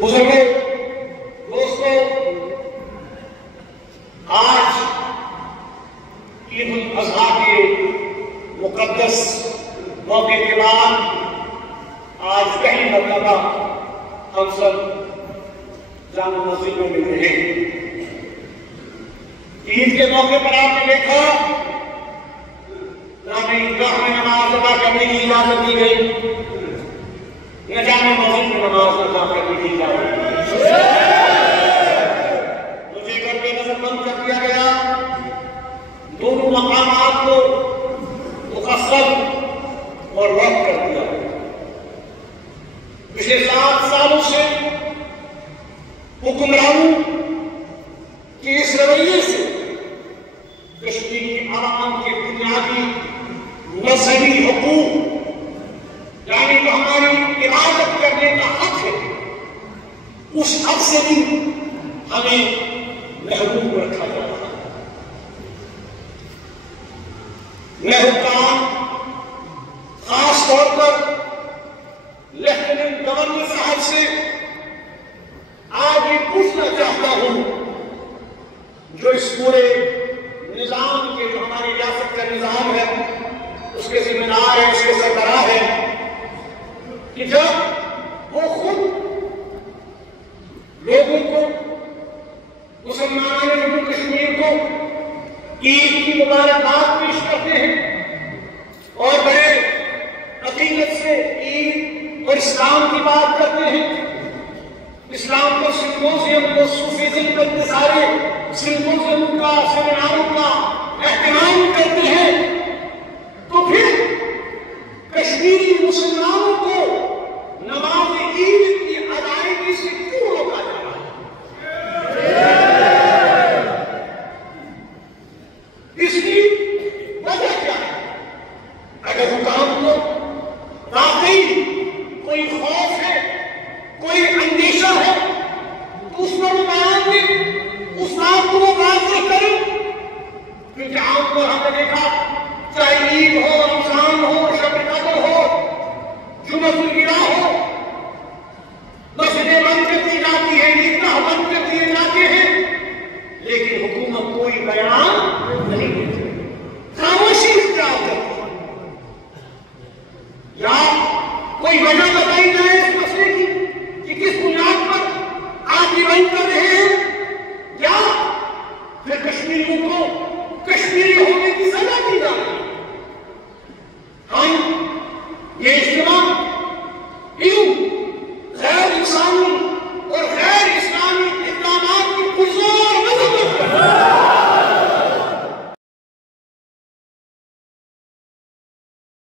بزرگوں، دوستوں، آج عید الاضحیٰ کے مقدس موقع کے بعد آج پہلی مرتبہ ہم سب جامع مسجد میں مل رہے ہیں۔ عید کے موقع پر آپ نے دیکھا نہ عیدگاہ میں نماز ادا کرنے کی اجازت دی گئی، نہ جامع مسجد میں نماز ادا کرنے کی اجازت دی گئی، مجھے گھر پہ نظر بند کر دیا گیا۔ دونوں مقامات کو مقصد اور وقت کر دیا۔ پچھلے 7 سالوں سے حکمرانوں کے اس رویے سے کشمیر کے عوام کے بنیادی مذہبی حقوق، یعنی جو ہماری عبادت کرنے کا حق ہے، اس حق سے بھی ہمیں محروم رکھا جا رہا ہے۔ میں حکام، خاص طور پر لیفٹیننٹ گورنر صاحب سے آج یہ پوچھنا چاہتا ہوں، جو اس پورے نظام کے، جو ہماری ریاست کا نظام ہے، اس کے ذمہ دار ہے، اس کے سربراہ ہے، کہ جب وہ خود لوگوں کو، مسلمان جموں کشمیر کو عید کی مبارکباد پیش کرتے ہیں اور بڑے عقیدت سے عید اور اسلام کی بات کرتے ہیں، اسلام کو سمپوزیم کو صوفیزم کو اتنے سارے سمپوزیم کا، سیمیناروں کا اہتمام کرتے ہیں، تو پھر کشمیری مسلمانوں کو نماز عید کی ادائیگی سے کیوں روکا جا رہا ہے؟ اس کی وجہ کیا ہے؟ اگر حکام کو واقعی کوئی خوف ہے، کوئی اندیشہ ہے، تو اس پر وہ بیان دیں، اس بات کو وہ واضح کریں، کیونکہ عام طور ہم نے دیکھا چاہے عید ہو، رمضان ہو، شب قدر ہو، جمعۃ الوداع ہو، مسجدیں بند کر دی جاتی ہیں، عیدگاہ بند کر دیے جاتے ہیں، لیکن حکومت کوئی بیان